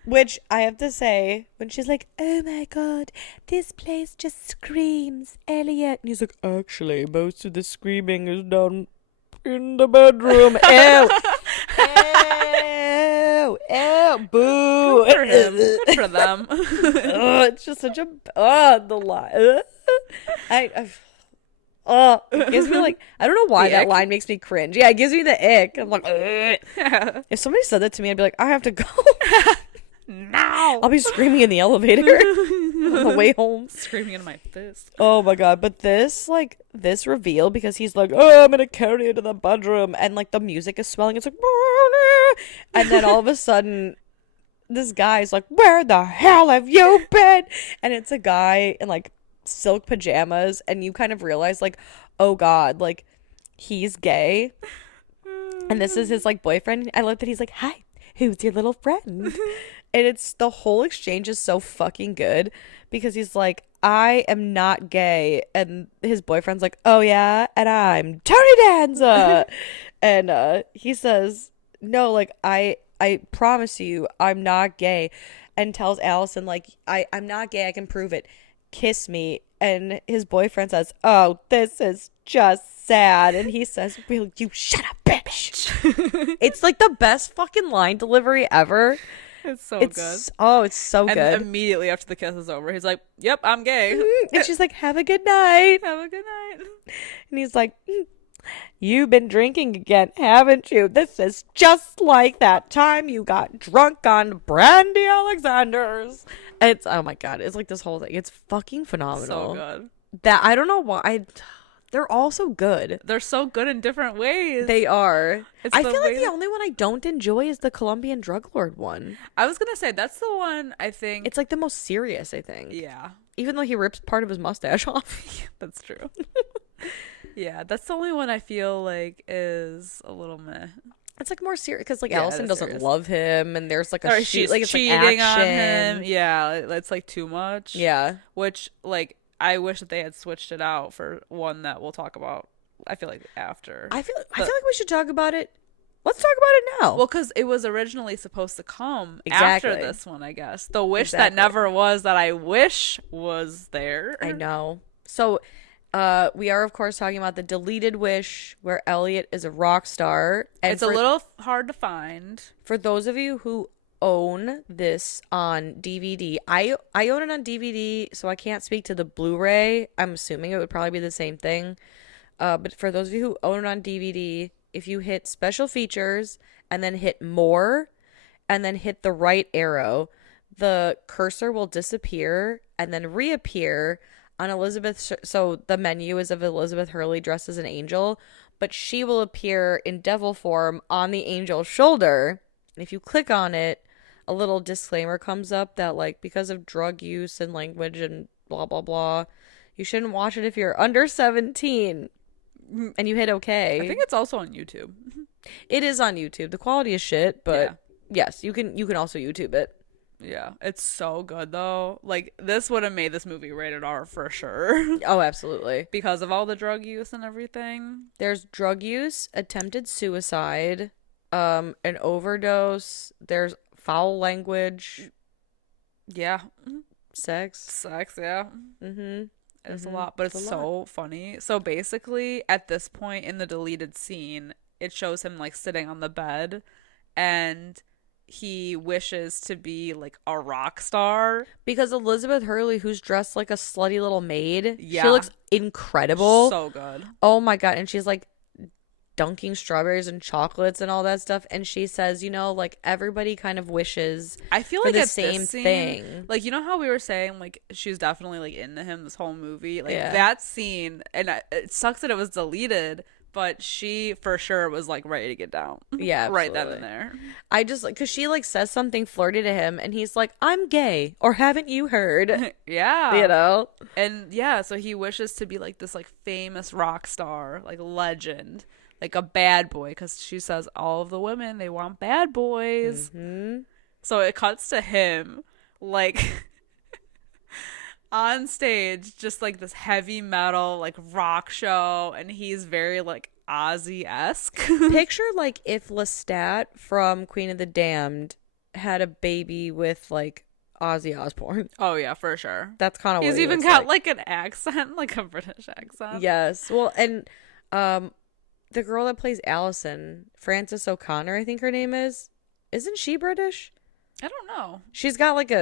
Which I have to say, when she's like, oh my god, this place just screams Elliot. And he's like, actually, most of the screaming is done in the bedroom. Ew. Ew. Ew. Boo. Good for him. Good for them. It's just such a, the lie. It gives me like, I don't know why that line makes me cringe. Yeah, it gives me the ick. I'm like, yeah. If somebody said that to me, I'd be like, I have to go. Now. I'll be screaming in the elevator on the way home. Screaming in my fist. Oh my god. But this reveal, because he's like, oh, I'm gonna carry you to the bedroom, and like the music is swelling. It's like, and then all of a sudden this guy's like, where the hell have you been? And it's a guy in like silk pajamas, and you kind of realize like, oh God, like he's gay. And this is his like boyfriend. I love that he's like, hi, who's your little friend? And it's the whole exchange is so fucking good because he's like, I am not gay. And his boyfriend's like, oh yeah, and I'm Tony Danza. And he says, no, like I promise you I'm not gay. And tells Allison like, I'm not gay, I can prove it. Kiss me. And his boyfriend says, oh, this is just sad. And he says, will you shut up, bitch? It's like the best fucking line delivery ever. It's so good. Oh, it's so good. And immediately after the kiss is over, he's like, yep, I'm gay. And she's like, have a good night. Have a good night. And he's like, you've been drinking again, haven't you? This is just like that time you got drunk on Brandy Alexander's. And it's, oh my God, it's like this whole thing. It's fucking phenomenal. So good. That, I don't know why, they're all so good. They're so good in different ways. They are. I feel like the way only one I don't enjoy is the Colombian drug lord one. I was gonna say that's the one I think. It's like the most serious, I think. Yeah. Even though he rips part of his mustache off. That's true. Yeah, that's the only one I feel like is a little meh. It's like more serious because like Yeah, Allison doesn't serious. love him, and there's like Or a she's like it's cheating like on action. him. Yeah, it's like too much. Yeah. Which like I wish that they had switched it out for one that we'll talk about. I feel like after. I feel like we should talk about it. Let's talk about it now. Well, because it was originally supposed to come Exactly. after this one, I guess. The wish that never was that I wish was there. I know. So, we are of course talking about the deleted wish where Elliot is a rock star. And it's a little hard to find. For those of you who own this on DVD, I own it on DVD, so I can't speak to the Blu-ray. I'm assuming it would probably be the same thing. But for those of you who own it on DVD, if you hit special features and then hit more and then hit the right arrow, the cursor will disappear and then reappear on Elizabeth. So the menu is of Elizabeth Hurley dressed as an angel, but she will appear in devil form on the angel's shoulder. And if you click on it, a little disclaimer comes up that like because of drug use and language and blah, blah, blah, you shouldn't watch it if you're under 17. And you hit okay. I think it's also on YouTube. It is on YouTube. The quality is shit, but yes, you can also YouTube it. Yeah, it's so good though. Like this would have made this movie rated R for sure. Oh, absolutely. Because of all the drug use and everything. There's drug use, attempted suicide, an overdose, there's foul language. Yeah. Sex, yeah. Mm-hmm. It's a lot, but it's so funny. So basically, at this point in the deleted scene, it shows him like sitting on the bed, and he wishes to be like a rock star because Elizabeth Hurley, who's dressed like a slutty little maid, she Yeah. looks incredible. So good. Oh my God, and she's like dunking strawberries and chocolates and all that stuff, and she says, you know, like everybody kind of wishes I feel for like the it's same this scene, thing. Like, you know how we were saying like she's definitely like into him this whole movie, like Yeah. that scene, and it sucks that it was deleted, but she for sure was like ready to get down. Yeah, right then absolutely. and there. I just like because she like says something flirty to him, and he's like, "I'm gay," or "Haven't you heard?" Yeah, You know. and yeah, so he wishes to be like this like famous rock star, like legend, like a bad boy, because she says all of the women, they want bad boys. Mm-hmm. So it cuts to him like on stage, just like this heavy metal like rock show, and he's very like Ozzy-esque. Picture like if Lestat from Queen of the Damned had a baby with like Ozzy Osbourne. Oh yeah, for sure. That's kind of what He's he even looks got like an accent, like a British accent. Yes. Well, and the girl that plays Allison, Frances O'Connor, I think her name is. Isn't she British? I don't know. She's got like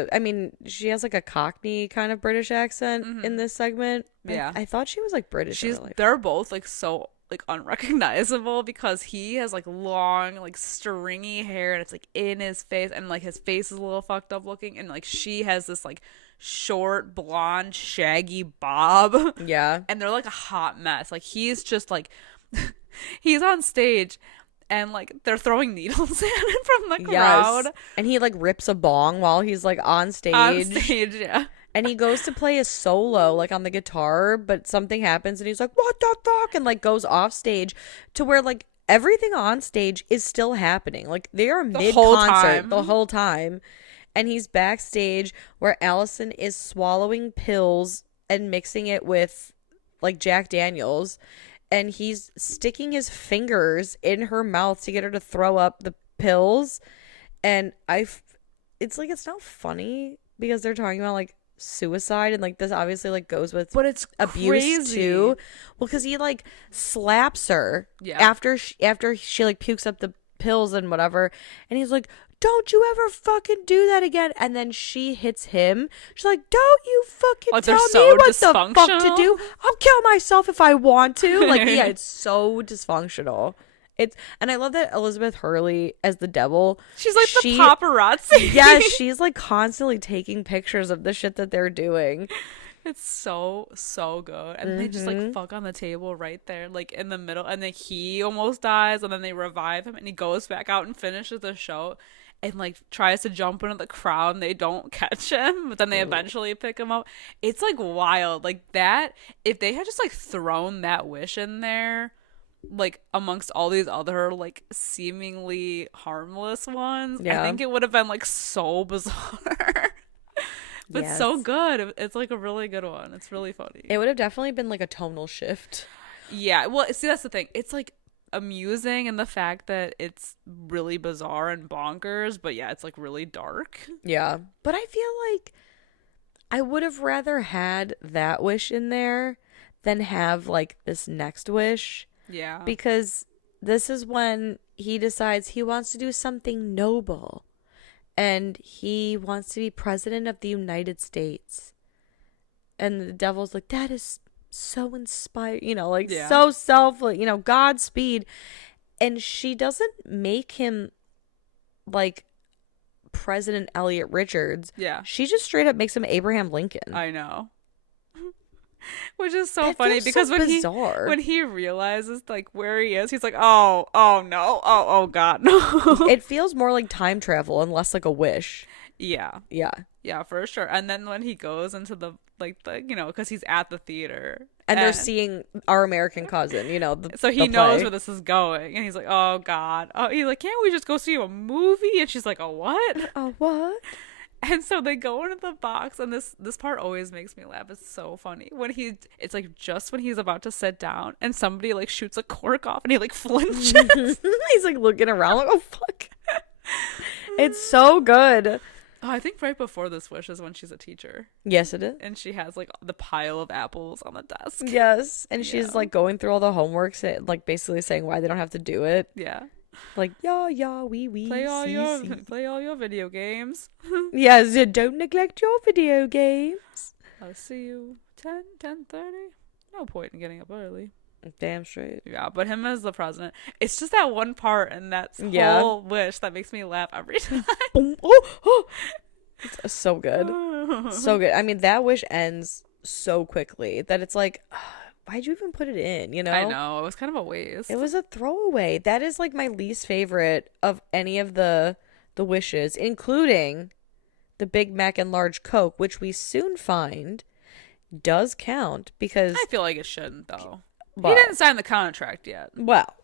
she has like a Cockney kind of British accent in this segment. Yeah. I thought she was like British. They're both like so like unrecognizable because he has like long like stringy hair and it's like in his face, and like his face is a little fucked up looking, and like she has this like short blonde shaggy bob. Yeah. And they're like a hot mess. Like he's just like he's on stage and like they're throwing needles at him from the crowd. Yes. And he like rips a bong while he's like on stage. On stage, yeah. And he goes to play a solo like on the guitar, but something happens and he's like, what the fuck? And like goes off stage to where like everything on stage is still happening. Like they are mid-concert the whole time. And he's backstage where Allison is swallowing pills and mixing it with like Jack Daniels. And he's sticking his fingers in her mouth to get her to throw up the pills. And it's like, it's not funny because they're talking about like suicide and like this obviously like goes with but it's abuse crazy. too. Well, because he like slaps her after she like pukes up the pills and whatever, and he's like, don't you ever fucking do that again. And then she hits him. She's like, don't you fucking tell me what the fuck to do. I'll kill myself if I want to. Like, yeah, it's so dysfunctional. And I love that Elizabeth Hurley as the devil. She's like the paparazzi. Yes, she's like constantly taking pictures of the shit that they're doing. It's so good. And they just like fuck on the table right there, like in the middle. And then he almost dies, and then they revive him, and he goes back out and finishes the show. And like tries to jump into the crowd, and they don't catch him, but then they eventually pick him up. It's like wild. Like that, if they had just like thrown that wish in there, like amongst all these other like seemingly harmless ones, I think it would have been like so bizarre. But so good. It's like a really good one. It's really funny. It would have definitely been like a tonal shift. Yeah. Well, see, that's the thing. It's like amusing in the fact that it's really bizarre and bonkers, but yeah, it's like really dark. Yeah. But I feel like I would have rather had that wish in there than have like this next wish. Yeah. Because this is when he decides he wants to do something noble. And he wants to be president of the United States. And the devil's like, that is so inspired, you know, like so selfless, you know, Godspeed. And she doesn't make him like President Elliot Richards. Yeah. She just straight up makes him Abraham Lincoln. I know. Which is so funny because so when he realizes like where he is, he's like, oh no, oh god, no. It feels more like time travel and less like a wish. Yeah, for sure. And then when he goes into the you know, because he's at the theater and they're seeing Our American Cousin, you know, so he knows where this is going, and he's like, oh god, he's like, can't we just go see a movie? And she's like, a what? A what? And so they go into the box, and this part always makes me laugh. It's so funny when it's like just when he's about to sit down, and somebody like shoots a cork off, and he like flinches. He's like looking around like, oh fuck. It's so good. Oh, I think right before this wish is when she's a teacher. Yes, it is. And she has like the pile of apples on the desk. Yes, and she's like going through all the homeworks, like basically saying why they don't have to do it. Yeah. Like, wee. Play all your video games. Yes, don't neglect your video games. I'll see you 10:30. No point in getting up early. Damn straight. Yeah, but him as the president, it's just that one part and that whole wish that makes me laugh every time. It's so good. So good. I mean, that wish ends so quickly that it's like, why'd you even put it in, you know? I know. It was kind of a waste. It was a throwaway. That is like my least favorite of any of the wishes, including the Big Mac and large Coke, which we soon find does count because... I feel like it shouldn't, though. Well, he didn't sign the contract yet. Well,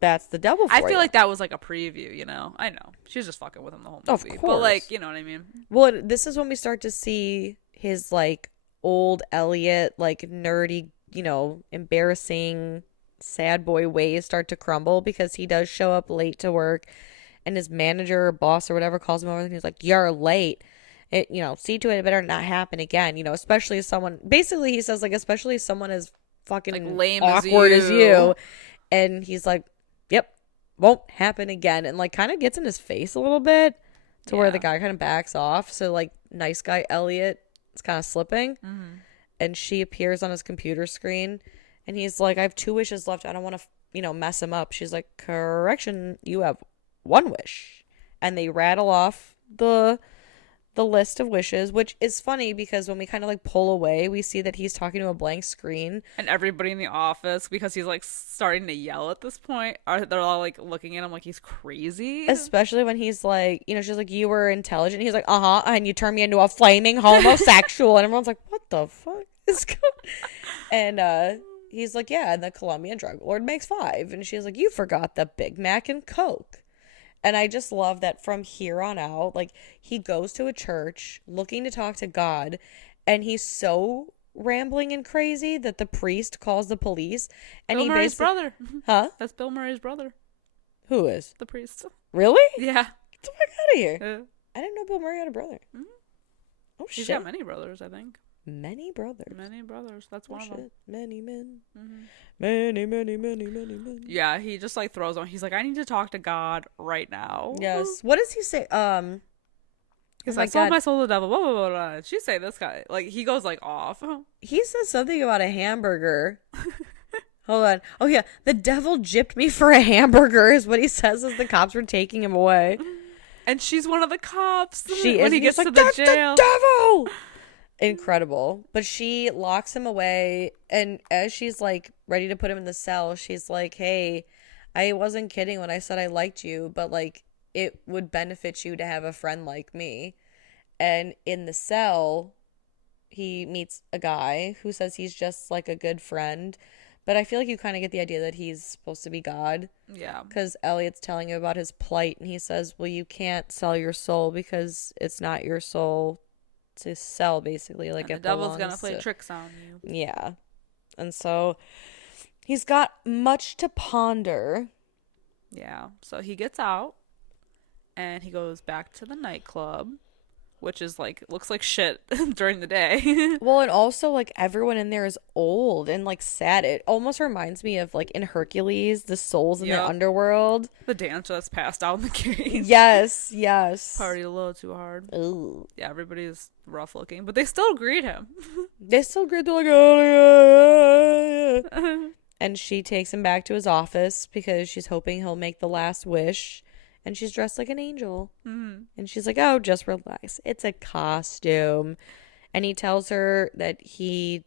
that's the devil for I feel you. like that was like a preview, you know? I know. She was just fucking with him the whole movie. Of course. But like, you know what I mean? Well, this is when we start to see his like old Elliot, like nerdy, you know, embarrassing, sad boy ways start to crumble because he does show up late to work and his manager or boss or whatever calls him over and he's like, you're late. It, you know, see to it better not happen again, you know, especially if someone, basically he says like, especially if someone is fucking like lame awkward as you. And he's like, yep, won't happen again. And like kind of gets in his face a little bit to where the guy kind of backs off. So like nice guy Elliot is kind of slipping. Mm-hmm. And she appears on his computer screen and he's like, I have 2 wishes left. I don't want to, you know, mess him up. She's like, correction, you have 1 wish. And they rattle off the the list of wishes, which is funny because when we kind of like pull away, we see that he's talking to a blank screen. And everybody in the office, because he's like starting to yell at this point, they're all like looking at him like he's crazy. Especially when he's like, you know, she's like, you were intelligent. He's like, and you turned me into a flaming homosexual. And everyone's like, what the fuck is going on? And he's like, yeah, and the Colombian drug lord makes 5. And she's like, you forgot the Big Mac and Coke. And I just love that from here on out, like, he goes to a church looking to talk to God, and he's so rambling and crazy that the priest calls the police. And Bill Murray's brother. Huh? That's Bill Murray's brother. Who is? The priest. Really? Yeah. Get the fuck out of here. Yeah. I didn't know Bill Murray had a brother. Mm-hmm. Oh, shit. He's got many brothers, I think. Many brothers. Many brothers. That's one of them. Many men. Mm-hmm. Many men. Yeah, he just like throws on. He's like, I need to talk to God right now. Yes. What does he say? Because I sold my soul to the devil. Blah, blah, blah, blah. She say this guy. Like, he goes like off. He says something about a hamburger. Hold on. Oh, yeah. The devil gypped me for a hamburger is what he says as the cops were taking him away. And she's one of the cops. She when is. he gets like, to the that's jail. The devil! Incredible. But she locks him away, and as she's like ready to put him in the cell, she's like, hey, I wasn't kidding when I said I liked you, but like it would benefit you to have a friend like me. And in the cell, he meets a guy who says he's just like a good friend, but I feel like you kind of get the idea that he's supposed to be God. Yeah. Because Elliot's telling him about his plight, and he says, well, you can't sell your soul because it's not your soul to sell, basically. Like, and the devil's gonna play tricks on you. Yeah. And so he's got much to ponder. Yeah. So he gets out and he goes back to the nightclub, which is like, looks like shit during the day. Well, and also like everyone in there is old and like sad. It almost reminds me of like in Hercules, the souls in the underworld. The dancer that's passed out in the cave. Yes. Party a little too hard. Ooh. Yeah, everybody's rough looking, but they still greet him. They still greet. They're like, oh, yeah. And she takes him back to his office because she's hoping he'll make the last wish. And she's dressed like an angel. Mm-hmm. And she's like, oh, just relax. It's a costume. And he tells her that he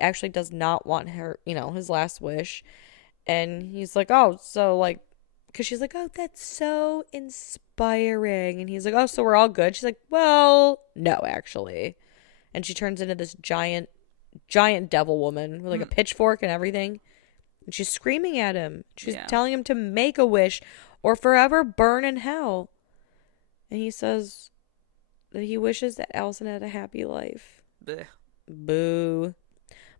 actually does not want her, you know, his last wish. And he's like, oh, so like, because she's like, oh, that's so inspiring. And he's like, oh, so we're all good. She's like, well, no, actually. And she turns into this giant devil woman with like a pitchfork and everything. And she's screaming at him. She's telling him to make a wish or forever burn in hell. And he says that he wishes that Allison had a happy life. Blech. Boo.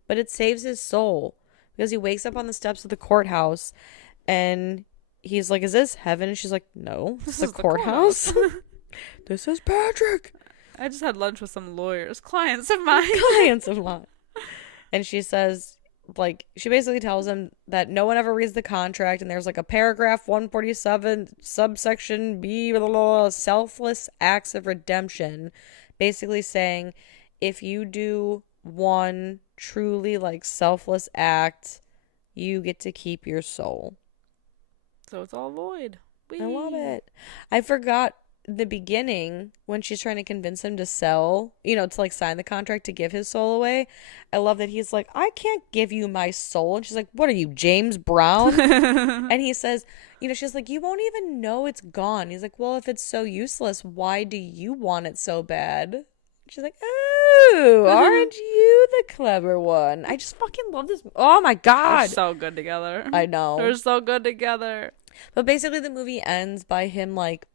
But it saves his soul because he wakes up on the steps of the courthouse and he's like, is this heaven? And she's like, no, this is the courthouse. This is Patrick. I just had lunch with some lawyers, clients of mine. And she says, like, she basically tells him that no one ever reads the contract, and there's like a paragraph 147 subsection B, blah, blah, blah, selfless acts of redemption, basically saying if you do one truly like selfless act, you get to keep your soul. So it's all void. Whee! I love it. I forgot the beginning when she's trying to convince him to sell, you know, to like sign the contract to give his soul away. I love that he's like, I can't give you my soul. And she's like, what are you, James Brown? And he says, you know, she's like, you won't even know it's gone. He's like, well, if it's so useless, why do you want it so bad? She's like, oh, aren't you the clever one? I just fucking love this. Oh my God. They're so good together. I know. They're so good together. But basically the movie ends by him like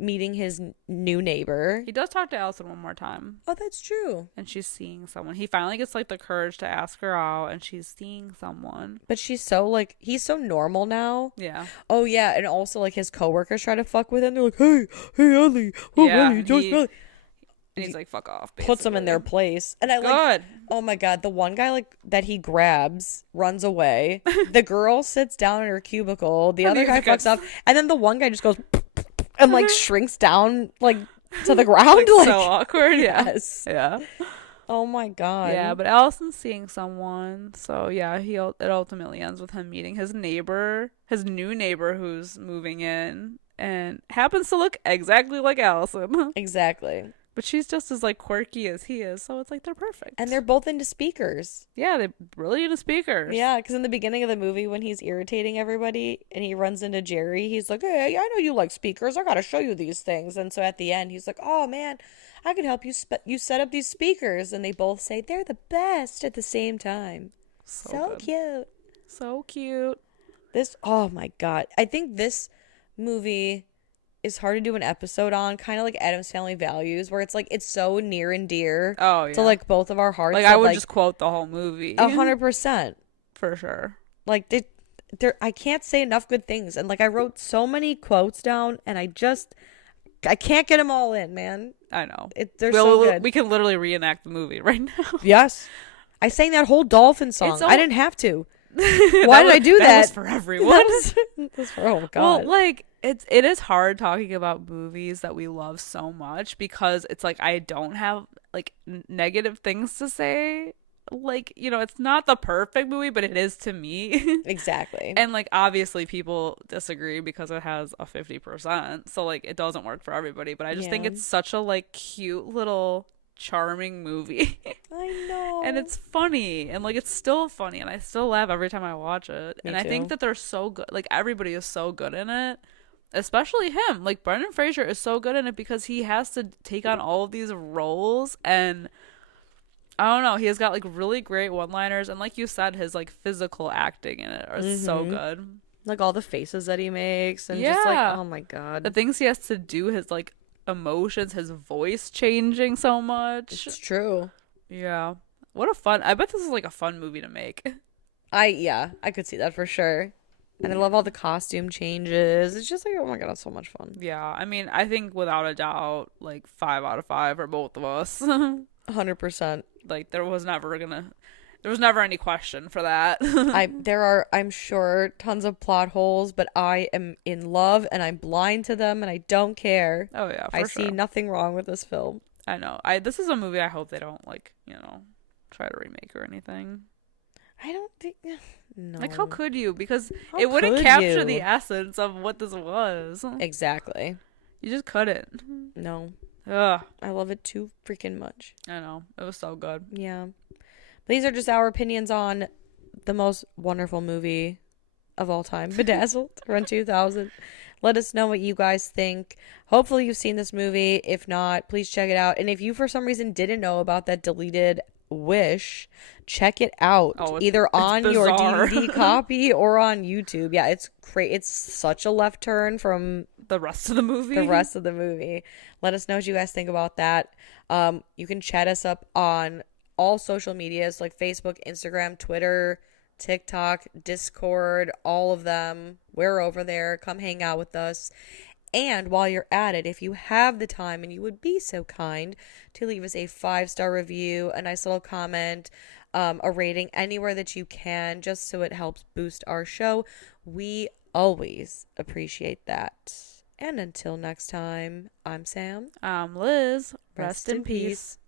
meeting his new neighbor. He does talk to Allison one more time. Oh, that's true. And she's seeing someone. He finally gets like the courage to ask her out, and she's seeing someone. But she's so like, he's so normal now. Yeah. Oh yeah, and also like his coworkers try to fuck with him. They're like, hey Ellie, and he's like, fuck off. Basically. Puts them in their place. And I like, oh my God, the one guy like that he grabs runs away. The girl sits down in her cubicle. The other guy fucks up, and then the one guy just goes and like shrinks down like to the ground. Like, so awkward. Yes. Yeah. Oh my God. Yeah, but Allison's seeing someone. So yeah, it ultimately ends with him meeting his neighbor, his new neighbor who's moving in and happens to look exactly like Allison. Exactly. But she's just as like quirky as he is, so it's like they're perfect. And they're both into speakers. Yeah, they're really into speakers. Yeah, because in the beginning of the movie, when he's irritating everybody and he runs into Jerry, he's like, "Hey, I know you like speakers. I gotta show you these things." And so at the end, he's like, "Oh man, I could help you. You set up these speakers." And they both say they're the best at the same time. So cute. So cute. Oh my God. I think this movie is hard to do an episode on, kind of like Addams Family Values, where it's like it's so near and dear to like both of our hearts. Like I would just quote the whole movie. 100%. For sure. Like I can't say enough good things. And like I wrote so many quotes down and I can't get them all in, man. I know. They're so good. We can literally reenact the movie right now. Yes. I sang that whole dolphin song. I didn't have to. Why did I do that? That was for everyone. Oh God. Well, like it is hard talking about movies that we love so much because it's like I don't have like negative things to say. Like, you know, it's not the perfect movie, but it is to me. Exactly. And like obviously people disagree because it has a 50%. So like it doesn't work for everybody, but I just think it's such a like cute little charming movie. I know. And it's funny and like it's still funny and I still laugh every time I watch it. Me and too. I think that they're so good. Like everybody is so good in it. Especially him. Like Brendan Fraser is so good in it because he has to take on all of these roles and I don't know, he has got like really great one-liners and like you said his like physical acting in it is so good. Like all the faces that he makes and just like, oh my God. The things he has to do, his like emotions, his voice changing so much. It's true. Yeah. I bet this is like a fun movie to make. I could see that for sure. And I love all the costume changes. It's just like, oh my God, it's so much fun. Yeah. I mean, I think without a doubt, like 5 out of 5 for both of us. 100%. Like there was never any question for that. There are, I'm sure, tons of plot holes, but I am in love and I'm blind to them and I don't care. Oh yeah, I see nothing wrong with this film. I know. This is a movie I hope they don't like, you know, try to remake or anything. I don't think no. Like how could you? Because it wouldn't capture the essence of what this was. Exactly. You just couldn't. No. Ugh. I love it too freaking much. I know. It was so good. Yeah. These are just our opinions on the most wonderful movie of all time, Bedazzled, around 2000. Let us know what you guys think. Hopefully you've seen this movie. If not, please check it out. And if you, for some reason, didn't know about that deleted wish, check it out. Either on your DVD copy or on YouTube. Yeah, it's great. It's such a left turn from the rest of the movie. Let us know what you guys think about that. You can chat us up on all social medias like Facebook, Instagram, Twitter, TikTok, Discord, all of them. We're over there. Come hang out with us. And while you're at it, if you have the time and you would be so kind to leave us a 5-star review, a nice little comment, a rating anywhere that you can, just so it helps boost our show, we always appreciate that. And until next time, I'm Sam. I'm Liz. Rest in peace.